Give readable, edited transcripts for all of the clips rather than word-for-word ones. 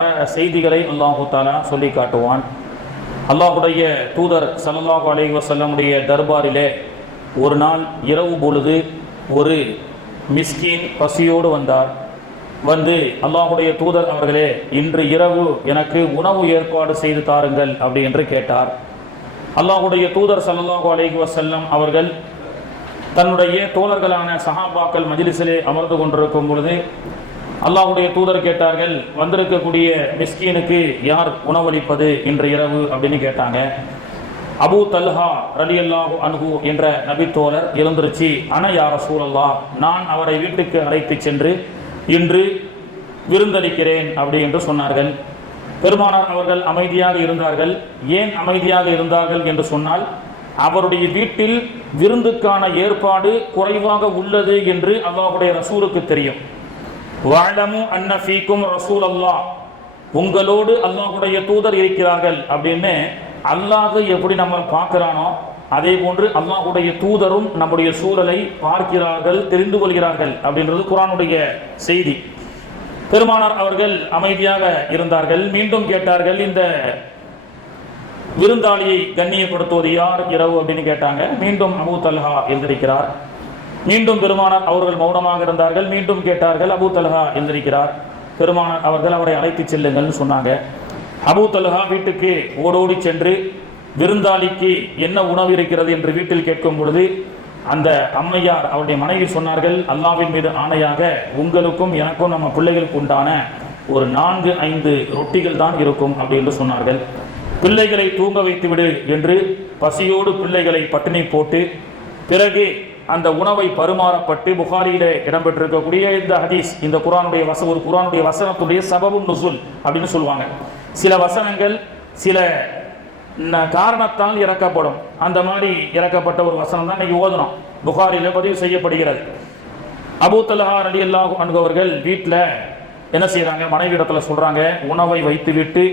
செய்திகளை அல்லாஹு தாலா சொல்லி காட்டுவான். அல்லாஹுடைய தூதர் ஸல்லல்லாஹு அலைஹி வஸல்லமுடைய தர்பாரிலே ஒரு நாள் இரவு பொழுது ஒரு மிஸ்கீன் பசியோடு வந்தார். வந்து அல்லாஹுடைய தூதர் அவர்களே, இன்று இரவு எனக்கு உணவு ஏற்பாடு செய்து தாருங்கள் அப்படி என்று கேட்டார். அல்லாஹுடைய தூதர் ஸல்லல்லாஹு அலைஹி வஸல்லம் அவர்கள் தன்னுடைய தோழர்களான சஹாபாக்கள் மஜ்லிஸிலே அமர்ந்து கொண்டிருக்கும் பொழுது அல்லாஹுடைய தூதர் கேட்டார்கள், வந்திருக்கக்கூடிய மிஸ்கீனுக்கு யார் உணவளிப்பது இன்று இரவு அப்படின்னு கேட்டாங்க. அபூ தல்ஹா ரலியல்லாஹு அன்ஹு என்ற நபி தோழர் எழுந்திருச்சு, அன யா ரசூலல்லாஹ், நான் அவரை வீட்டுக்கு அழைத்து சென்று இன்று விருந்தளிக்கிறேன் அப்படி என்று சொன்னார்கள். பெருமானார் அவர்கள் அமைதியாக இருந்தார்கள். ஏன் அமைதியாக இருந்தார்கள் என்று சொன்னால், அவருடைய வீட்டில் விருந்துக்கான ஏற்பாடு குறைவாக உள்ளது என்று அல்லாஹுடைய ரசூலுக்கு தெரியும். வஅலமு அன்ன ஃபீக்கும் ரசூலல்லாஹ், உங்களோடு அல்லாஹுடைய தூதர் இருக்கிறார்கள் அப்படின்னு அல்லாஹ் எப்படி நம்ம பார்க்கிறானோ அதே போன்று அல்லாஹுடைய தூதரும் நம்முடைய சூழலை பார்க்கிறார்கள், தெரிந்து கொள்கிறார்கள் அப்படின்றது குர்ஆனுடைய செய்தி. பெருமானார் அவர்கள் அமைதியாக இருந்தார்கள். மீண்டும் கேட்டார்கள், இந்த விருந்தாளியை கண்ணியப்படுத்துவது யார் இரவு அப்படின்னு கேட்டாங்க. மீண்டும் அபூ தல்ஹா எழுந்திருக்கிறார். மீண்டும் பெருமானார் அவர்கள் மௌனமாக இருந்தார்கள். மீண்டும் கேட்டார்கள், அபூ தல்ஹா எழுந்திருக்கிறார். பெருமானார் அவர்கள் அவரை அழைத்து செல்லுங்கள்னு சொன்னாங்க. அபூ தல்ஹா வீட்டுக்கு ஓடோடி சென்று விருந்தாளிக்கு என்ன உணவு இருக்கிறது என்று வீட்டில் கேட்கும் பொழுது அந்த அம்மையார் அவருடைய மனைவி சொன்னார்கள், அல்லாஹ்வின் மீது ஆணையாக உங்களுக்கும் எனக்கும் நம்ம பிள்ளைகளுக்கு உண்டான ஒரு 4-5 ரொட்டிகள் தான் இருக்கும் அப்படி என்று சொன்னார்கள். பிள்ளைகளை தூங்க வைத்து விடு என்று பசியோடு பிள்ளைகளை பட்டினி போட்டு பிறகு அந்த உணவை பரிமாறப்பட்டு புகாரியிலே இடம்பெற்றிருக்கக்கூடிய இந்த ஹதீஸ், இந்த குர்ஆனுடைய ஒரு குர்ஆனுடைய வசனத்துடைய சபபுன் நுஸுல் அப்படின்னு சொல்லுவாங்க. சில வசனங்கள் சில காரணத்தால் இறக்கப்படும். அந்த மாதிரி இறக்கப்பட்ட ஒரு வசனம் தான் இன்னைக்கு ஓதணும், புகாரியில பதிவு செய்யப்படுகிறது. அபூ தல்ஹா ரலியல்லாஹு அன்ஹு அவர்கள் வீட்டில் என்ன செய்யறாங்க, மனைவி இடத்துல சொல்றாங்க, உணவை வைத்து விட்டு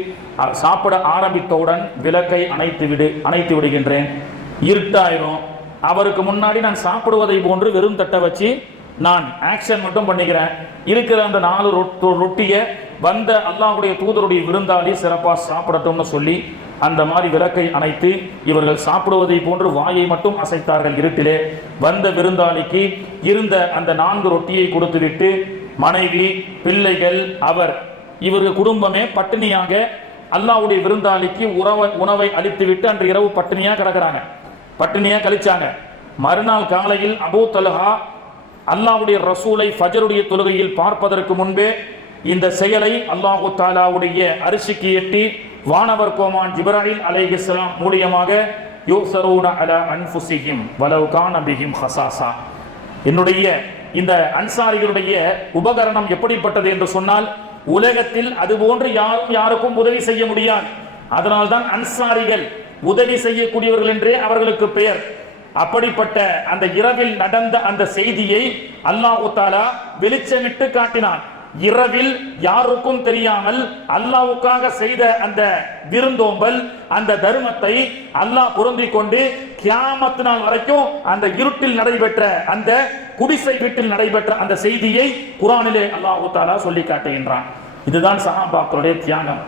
சாப்பிட ஆரம்பித்தவுடன் விளக்கை அணைத்து விடுகின்றேன். இருட்டாயிரும். அவருக்கு முன்னாடி நான் சாப்பிடுவதை போன்று வெறும் தட்டை வச்சு நான் ஆக்ஷன் மட்டும் பண்ணிக்கிறேன். இருக்கிற அந்த 4 ரொட்டியை வந்த அல்லாஹுடைய தூதருடைய விருந்தாளி சிறப்பாக சாப்பிடட்டும்னு சொல்லி அந்த மாதிரி விளக்கை அணைத்து இவர்கள் சாப்பிடுவதை போன்று வாயை மட்டும் அசைத்தார்கள். இருட்டிலே வந்த விருந்தாளிக்கு இருந்த அந்த 4 ரொட்டியை கொடுத்துவிட்டு மனைவி, பிள்ளைகள், இவர்கள் குடும்பமே பட்டினியாக அல்லாஹ்வுடைய விருந்தாளிக்கு உணவை அளித்துவிட்டு அன்று இரவு பட்டினியாக கிடக்கிறாங்க, பட்டினியா கழிச்சாங்க. மறுநாள் காலையில் அபூ தல்ஹா அல்லாஹ்வுடைய ரசூலை ஃபஜருடைய தொழுகையில் பார்ப்பதற்கு முன்பே இந்த செயலை அல்லாஹு தஆலாவுடைய அரிசிக்கு எட்டி வானவர் கோமான் ஜிப்ராயில் அலைஹிஸ்ஸலாம் மூலியமாக யூஸரூன அலா அன்ஃபுஸிஹிம் வலவ் கான பிஹிம் ஹஸாஸா, என்னுடைய இந்த அன்சாரிகளுடைய உபகரணம் எப்படிப்பட்டது என்று சொன்னால், உலகத்தில் அதுபோன்று யாருக்கும் உதவி செய்ய முடியாது. அதனால்தான் அன்சாரிகள், உதவி செய்யக்கூடியவர்கள் என்றே அவர்களுக்கு பெயர். அப்படிப்பட்ட அந்த இரவில் நடந்த அந்த செய்தியை அல்லாஹ் தஆலா வெளிச்சமிட்டு காட்டினான். இரவில் யாருக்கும் தெரியாமல் அல்லாஹ்வுக்காக செய்த அந்த விருந்தோம்பல், அந்த தர்மத்தை அல்லாஹ் பொருந்திக் கொண்டு கியாமத் நாள் வரைக்கும் அந்த இருட்டில் நடைபெற்ற அந்த குடிசை வீட்டில் நடைபெற்ற அந்த செய்தியை குர்ஆனிலே அல்லாஹ் தஆலா சொல்லி காட்டுகின்றான். இதுதான் சஹாபாக்களுடைய தியாகம்.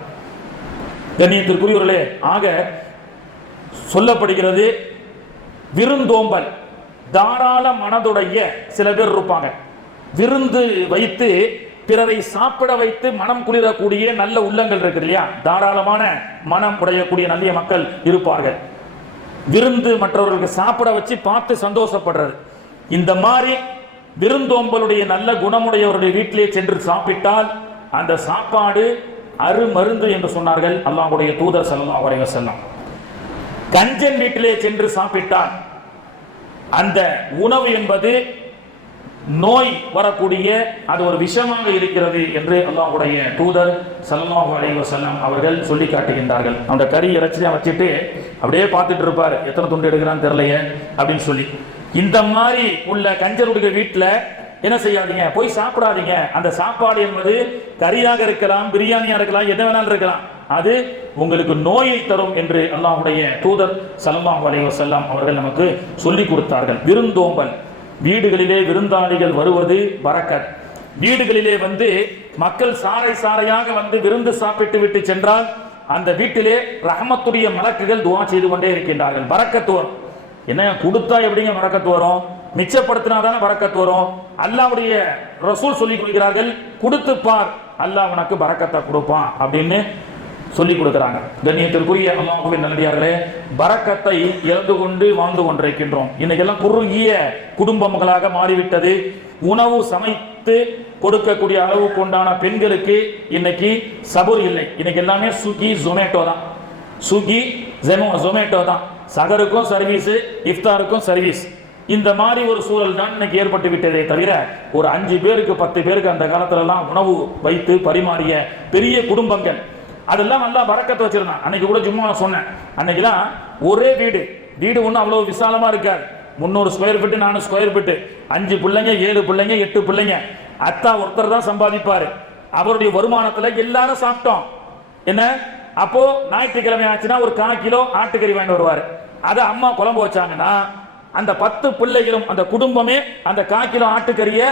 கண்ணியத்திற்குரியவர்களே, ஆக சொல்லப்படுகிறது, விருந்தோம்பல் தாராள மனதுடைய சில பேர் இருப்பாங்க. விருந்து வைத்து பிறரை சாப்பிட வைத்து மனம் குளிரக்கூடிய நல்ல உள்ளங்கள் இருக்கு இல்லையா, தாராளமான மனம் உடையக்கூடிய நல்ல மக்கள் இருப்பார்கள். விருந்து மற்றவர்களுக்கு சாப்பிட வச்சு பார்த்து சந்தோஷப்படுறது, இந்த மாதிரி விருந்தோம்பலுடைய நல்ல குணமுடையவருடைய வீட்டிலே சென்று சாப்பிட்டால் அந்த சாப்பாடு அருமருந்து என்று சொன்னார்கள் அல்லாஹ்வுடைய தூதர் ஸல்லல்லாஹு அலைஹி வஸல்லம். கஞ்சன் வீட்டிலே சென்று சாப்பிட்டால் அந்த உணவு என்பது நோய் வரக்கூடிய அது ஒரு விஷமாக இருக்கிறது என்று அல்லாஹ்வுடைய தூதர் ஸல்லல்லாஹு அலைஹி வஸல்லம் அவர்கள் சொல்லி காட்டுகின்றார்கள். அந்த கறி இறைச்சியை வச்சுட்டு அப்படியே பார்த்துட்டு இருப்பார், எத்தனை துண்டு எடுக்கிறான்னு தெரியலையே அப்படின்னு சொல்லி. இந்த மாதிரி உள்ள கஞ்சருடைய வீட்டில் என்ன செய்யாதீங்க, போய் சாப்பிடாதீங்க. அந்த சாப்பாடு என்பது கறியாக இருக்கலாம், பிரியாணியா இருக்கலாம், எது வேணாலும் இருக்கலாம், அது உங்களுக்கு நோயை தரும் என்று அல்லாஹ்வுடைய தூதர் ஸல்லல்லாஹு அலைஹி வஸல்லம் அவர்கள் நமக்கு சொல்லி கொடுத்தார்கள். விருந்தோம்பல், வீடுகளிலே விருந்தாளிகள் வருவது பரக்கத். வீடுகளிலே வந்து மக்கள் சாறை சாறையாக வந்து விருந்து சாப்பிட்டு விட்டு சென்றால் அந்த வீட்டிலே ரஹமத்துடைய மலக்குகள் துவா செய்து கொண்டே இருக்கின்றார்கள். பரக்கத்து வரும். என்ன கொடுத்தா எப்படிங்க பரக்கத்து வரும்? மிச்சப்படுத்தினாதானே பரக்கத்து வரும். அல்லாஹ்வுடைய ரசூல் சொல்லிக் கொடுக்கிறார்கள், கொடுத்து பார் அல்லாஹ் உனக்கு பரக்கத்தை கொடுப்பான் அப்படின்னு சொல்லி கொடுக்கிறாங்க. கண்ணியத்திற்குரிய அல்லாஹ்வின் நல்லடியார்களே, பரக்கத்தை இழந்து கொண்டு வாழ்ந்து கொண்டிருக்கின்றோம். இன்னைக்கெல்லாம் குறுகிய குடும்பங்களாக மாறிவிட்டது. உணவு சமைத்து கொடுக்கக்கூடிய அளவுக்கு உண்டான பெண்களுக்கு இன்னைக்கு சபூர் இல்லை. இன்னைக்கு எல்லாமே ஸ்விக்கி ஜொமேட்டோ தான். ஸ்விக்கி ஜொமேட்டோ தான். சகருக்கும் சர்வீஸ், இஃப்தாருக்கும் சர்வீஸ். இந்த மாதிரி ஒரு சூழல் தான் இன்னைக்கு ஏற்பட்டு விட்டதே தவிர ஒரு 5 பேருக்கு 10 பேருக்கு அந்த காலத்துல எல்லாம் உணவு வைத்து பரிமாறிய பெரிய குடும்பங்கள் அதெல்லாம் நல்லா பரக்கத்து வச்சிருந்தான். அன்னைக்கு கூட சும்மா சொன்னேன், அன்னைக்குலாம் ஒரே வீடு ஒன்றும் அவ்வளவு விசாலமா இருக்காது. 300 ஸ்கொயர் ஃபீட் 400 ஸ்கொயர் ஃபீட், 5 பிள்ளைங்க 7 பிள்ளைங்க 8 பிள்ளைங்க. அத்தா ஒருத்தர் தான் சம்பாதிப்பாரு. அவருடைய வருமானத்துல எல்லாரும் சாப்பிட்டோம். என்ன அப்போ ஞாயிற்றுக்கிழமை ஆச்சுன்னா ஒரு 1/4 கிலோ ஆட்டுக்கறி வாங்கிட்டு வருவாரு. அதை அம்மா குழம்பு வச்சாங்கன்னா அந்த 10 பிள்ளைகளும் அந்த குடும்பமே அந்த 1/4 கிலோ ஆட்டுக்கறிய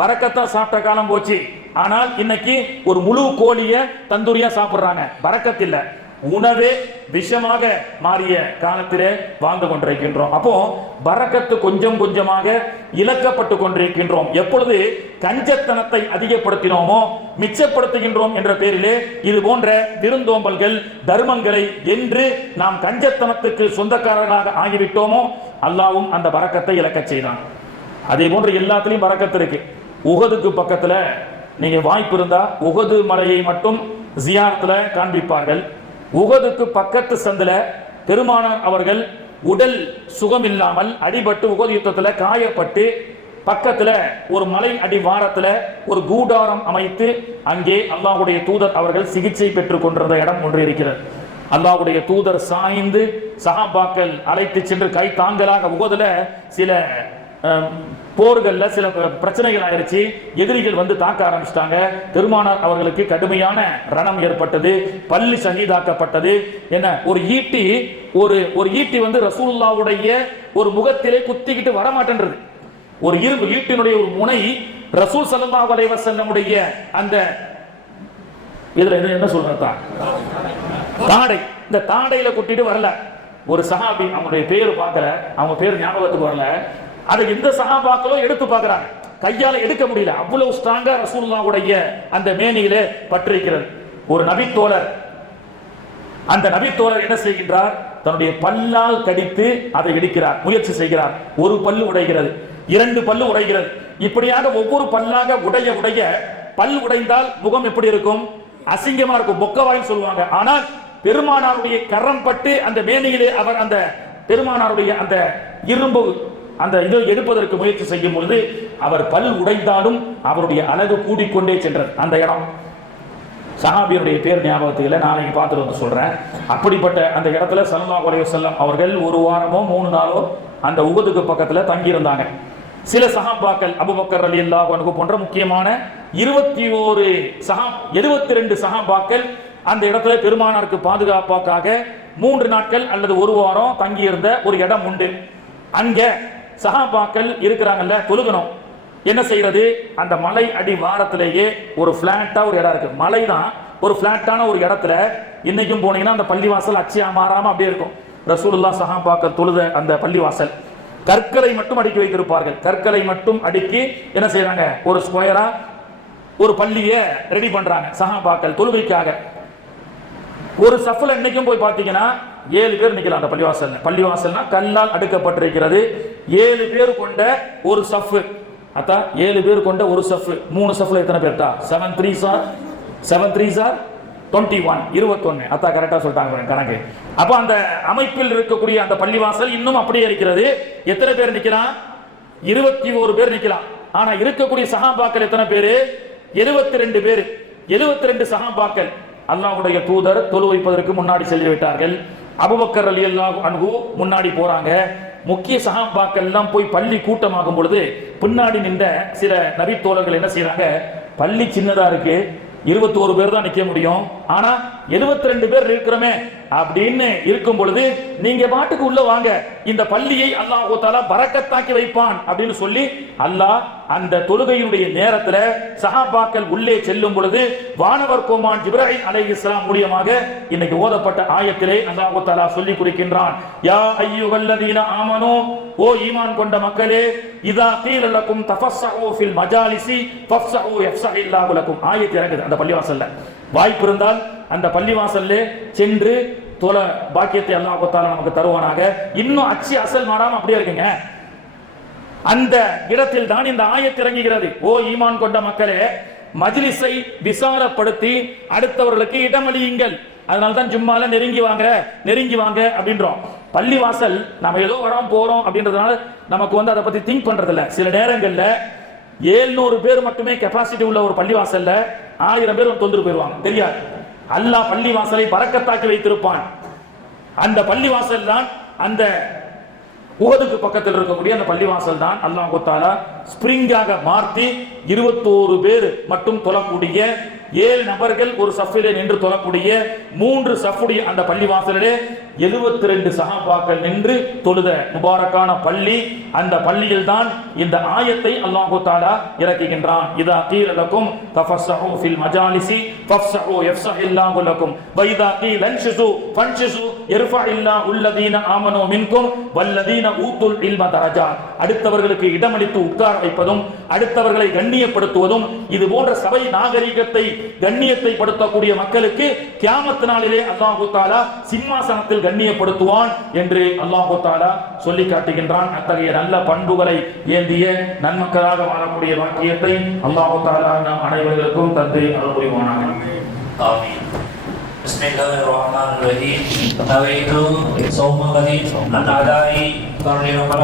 பரக்கத்தா சாப்பிட்ட காலம் போச்சு. ஆனால் இன்னைக்கு ஒரு முழு கோழிய தந்தூரியா சாப்பிடுறாங்க. பரக்கத் இல்ல, உணவே விஷமாக மாறிய காலத்திலே வாழ்ந்து கொண்டிருக்கின்றோம். அப்போ பரக்கத்து கொஞ்சம் கொஞ்சமாக இழக்கப்பட்டு கொண்டிருக்கின்றோம். எப்பொழுது கஞ்சத்தனத்தை அதிகப்படுத்தினோமோ மிச்சப்படுத்துகின்றோம் என்ற பெயரிலே இது போன்ற விருந்தோம்பல்கள் தர்மங்களை என்று நாம் கஞ்சத்தனத்துக்கு சொந்தக்காரர்களாக ஆகிவிட்டோமோ அல்லாஹ்வும் அந்த பரக்கத்தை இழக்க செய்தான். அதே போன்று எல்லாத்திலையும் பரக்கத்து இருக்கு. உஹதுக்கு பக்கத்துல நீங்க வாய்ப்பு இருந்தா உஹது மலையை மட்டும் ஜியாரத்துல காண்பிப்பார்கள். உஹதுக்கு பக்கத்து சந்தில பெருமானார் அவர்கள் உடல் சுகமில்லாமல் அடிபட்டு உஹது யுத்தத்துல காயப்பட்டு பக்கத்துல ஒரு மலை அடிவாரத்துல ஒரு கூடாரம் அமைத்து அங்கே அல்லாஹ்வுடைய தூதர் அவர்கள் சிகிச்சை பெற்றுக் கொண்டிருந்த இடம் ஒன்று இருக்கிறது. அல்லாஹ்வுடைய தூதர் சாய்ந்து சஹாபாக்கள் அழைத்து சென்று கை தாங்கலாக உஹதுல சில போர்கள்ல சில பிரச்சனைகள் ஆயிருச்சு. எதிரிகள் வந்து தாக்க ஆரம்பிச்சிட்டாங்க. பெருமானார் அவர்களுக்கு கடுமையான ரணம் ஏற்பட்டது. பள்ளி ஷஹீதாக்கப்பட்டது. என்ன ஒரு ஈட்டி வந்து ரசூலுல்லாஹ்வுடைய ஒரு முகத்திலே குத்திக்கிட்டு வரமாட்டேன்றது. ஒரு இரும்பு ஈட்டினுடைய ஒரு முனை ரசூல் ஸல்லல்லாஹு அலைஹி வஸல்லமுடைய அந்த இதுல என்ன சொல்றதா தாடை, இந்த தாடையில குத்திட்டு வரல. ஒரு சஹாபி, அவங்களுடைய பேர் பார்க்கல, அவங்க பேர் ஞாபகத்துக்கு வரல. அதை எந்த சஹாபாக்களோ எடுத்து பார்க்கறாங்க, கையால எடுக்க முடியல. அவ்வளவு ஸ்ட்ராங்கா ரசூலுல்லாஹ்வுடைய அந்த மேனியிலே பற்றிருக்கிறது. ஒரு நபித்தோழர், அந்த நபித்தோழர் என்ன செய்கின்றார்? தன்னுடைய பல்லால் கடித்து அதை எடுக்கிறார், முயற்சி செய்கிறார். ஒரு பல்லு உடைகிறது, 2 பல்லு உடைகிறது. இப்படியாக ஒவ்வொரு பல்லாக உடைய பல் உடைந்தால் முகம் எப்படி இருக்கும்? அசிங்கமா இருக்கும், பொக்கவாய் சொல்லுவாங்க. ஆனால் பெருமானாருடைய கரம் பட்டு அந்த மேனியிலே அவர் அந்த பெருமானாருடைய அந்த இரும்பு அந்த இதை எடுப்பதற்கு முயற்சி செய்யும் பொழுது அவர் பல் உடைந்தாலும் அவருடைய அழகு கூடிக்கொண்டே சென்றது. அந்த இடம் சஹாபியுடைய பேர் ஞாபகத்துல நாளைக்கு பார்த்துட்டு வந்து சொல்றேன். அப்படிப்பட்ட அந்த இடத்துல ஸல்லல்லாஹு அலைஹி வஸல்லம் அவர்கள் 1 வாரமோ 3 நாளோ அந்த உஹதுக்கு பக்கத்துல தங்கி இருந்தாங்க. சில சஹாபாக்கள் அபூபக்கர் ரலியல்லாஹு அன்ஹு போன்ற முக்கியமான 72 சஹாபாக்கள் அந்த இடத்துல பெருமானாருக்கு பாதுகாப்பாக 3 நாட்கள் அல்லது 1 வாரம் தங்கி இருந்த ஒரு இடம் உண்டு. அங்க சஹாபாக்கள் இருக்கிறாங்கல்ல, தொழுகணும். என்ன செய்யறது? அந்த மலை அடி வாரத்திலேயே ஒரு பிளாட்டா ஒரு இடம் இருக்கு. மலை தான், ஒரு பிளாட்டான ஒரு இடத்துல இன்னைக்கும் போனீங்கன்னா அந்த பள்ளிவாசல் அச்சியா மாறாம அப்படியே இருக்கும். ரசூலுல்லாஹ் சஹாபாக்கள் தொழுத அந்த பள்ளிவாசல் கற்களை மட்டும் அடுக்கி வைத்திருப்பார்கள். கற்களை மட்டும் அடுக்கி என்ன செய்யறாங்க? ஒரு ஸ்கொயரா ஒரு பள்ளியை ரெடி பண்றாங்க சஹாபாக்கள் தொழுகைக்காக. ஒரு சஃப்ல இன்னைக்கும் போய் பார்த்தீங்கன்னா 7 பேர் நிக்கலாம் அந்த பள்ளிவாசல்ல. பள்ளிவாசல்னா கல்லால் அடுக்கப்பட்டிருக்கிறது. 7 பேர் கொண்ட ஒரு சஃப். அத்தா 7 பேர் கொண்ட ஒரு சஃப். 3 சஃப்ல எத்தனை பேர்டா? 7 3s are 21 21. அத்தா கரெக்டா சொல்லிட்டாங்க கணக்கு. அப்ப அந்த அமைப்பில் இருக்கக்கூடிய அந்த பள்ளிவாசல் இன்னும் அப்படியே இருக்கிறது. எத்தனை பேர் நிக்கலாம்? 21 பேர் நிக்கலாம். ஆனா இருக்கக்கூடிய சஹாபாக்கள் எத்தனை பேரு? 72 பேர். 72 சஹாபாக்கள் அல்லாஹ்வுடைய தூதர் தொழு வைப்பதற்கு முன்னாடி சென்று விட்டார்கள். அபூபக்கர் ரலியல்லாஹு அன்ஹு முன்னாடி போறாங்க. முக்கிய சஹாபாக்கள் எல்லாம் போய் பள்ளி கூட்டமாகும் பொழுது பின்னாடி நின்ற சில நபி தோழர்கள் என்ன செய்யறாங்க? பள்ளி சின்னதா இருக்கு, 21 பேர் தான் நிக்க முடியும். ஆனா 72 பேர் இருக்கிறோமே அப்படின்னு இருக்கும் பொழுது நீங்க பாட்டுக்கு உள்ள வாங்க, இந்த பள்ளியை அல்லாஹ் தஆலா பரக்கத்தாக்கி வைப்பான் அப்படின்னு சொல்லி அல்லாஹ் அந்த தொழுகையினுடைய நேரத்துல சஹாபாக்கள் உள்ளே செல்லும் பொழுது வானவர் கோமான் ஜிப்ராயில் அலைஹிஸ்ஸலாம் மூலமாக இன்னைக்கு ஓதப்பட்ட ஆயத்திலே அல்லாஹ் தஆலா சொல்லி குறிக்கின்றான், யா அய்யுஹல்லதீன ஆமனூ, ஓ ஈமான் கொண்ட மக்களே, இதா கீல லக்கும் தஃபஸ்ஸஹு ஃபில் மஜாலிஸி ஃபஃப்ஸஹு யஃப்ஸஹில்லாஹு லக்கும். ஆயத் இறங்குது அந்த பள்ளிவாசல்ல. வாய்ப்பு இருந்தால் அந்த பள்ளிவாசல்ல சென்று தொழ பாக்கியத்தை அல்லாஹ் தஆலா நமக்கு தருவானாக. இன்னும் அச்சு அசல் மாறாம அப்படியே இருக்குங்க. அந்த இடத்தில் தான் இந்த ஆயத் இறங்குகிறது. ஓ ஈமான் கொண்ட மக்களே, மஜ்லிஸை விசாலப்படுத்தி அடுத்தவர்களுக்கு இடமளியுங்கள். அதனால தான் ஜும்மால நெருங்கி வாங்க அப்படின்றோம். பள்ளிவாசல் நம்ம ஏதோ வரோம் போறோம் அப்படின்றதுனால நமக்கு அதை பத்தி திங்க் பண்றது இல்ல. சில நேரங்கள்ல 700 பேர் மட்டுமே கெபாசிட்டி உள்ள ஒரு பள்ளிவாசல்ல 1000 பேர் தொந்தரவு போயிருவாங்க, தெரியாது. அல்லாஹ் பள்ளிவாசலை பரக்கத்தாக்கி வைத்திருப்பான். அந்த பள்ளிவாசல் தான் அந்த உஹதுக்கு பக்கத்தில் இருக்கக்கூடிய அந்த பள்ளிவாசல் தான் அல்லாஹ் தஆலா ஸ்பிரிங்காக மாற்றி 21 பேர் மட்டும் தொழக்கூடிய 7 நபர்கள் ஒரு சஃபிலே நின்று தொழக்கூடிய 3 சஃபுடைய அந்த பள்ளிவாசலிலே 72 சஹாபாக்கள் நின்று தொழுத முபாரக்கான பள்ளி. அந்த பள்ளியில் தான் இந்த ஆயத்தை அல்லாஹ் தஆலா இறக்குகின்றான். இதா கீல லக்கும் தஃபஸ்ஸஹு ஃபில் மஜாலிஸி ஃபஃப்ஸஹு யஃப்ஸஹில்லாஹு லக்கும் வ இதா கீல அன்ஷிஸு ஃபன்ஷிஸு யர்ஃபஇல்லாஹு அல்லதீன ஆமனூ மின்கும் வல்லதீன ஊத்துல் இல்ம தரஜா. அடுத்தவர்களுக்கு இடமளித்து உட்கார வைப்பதும் அடுத்தவர்களை கண்ணியப்படுத்துவதும் இது போன்ற சபை நாகரிகத்தை கண்ணியத்தை படுத்தக்கூடிய மக்களுக்கு கியாமத் நாளிலே அல்லாஹ் தஆலா சிம்மாசனத்தில் கண்ணியப்படுத்துவான் என்று அல்லாஹ் தஆலா சொல்லி காட்டுகின்றான். அத்தகைய நல்ல பண்புகளை ஏந்திய நன்மக்களாக வாழக்கூடிய வாக்கியத்தை அல்லாஹ் தஆலா நம் அனைவருக்கும் தந்து அருள் புரிவானாக. ஆமீன். பிஸ்மில்லாஹிர் ரஹ்மானிர் ரஹீம். நவைது ஸௌம கதீன் அன் அதாஇ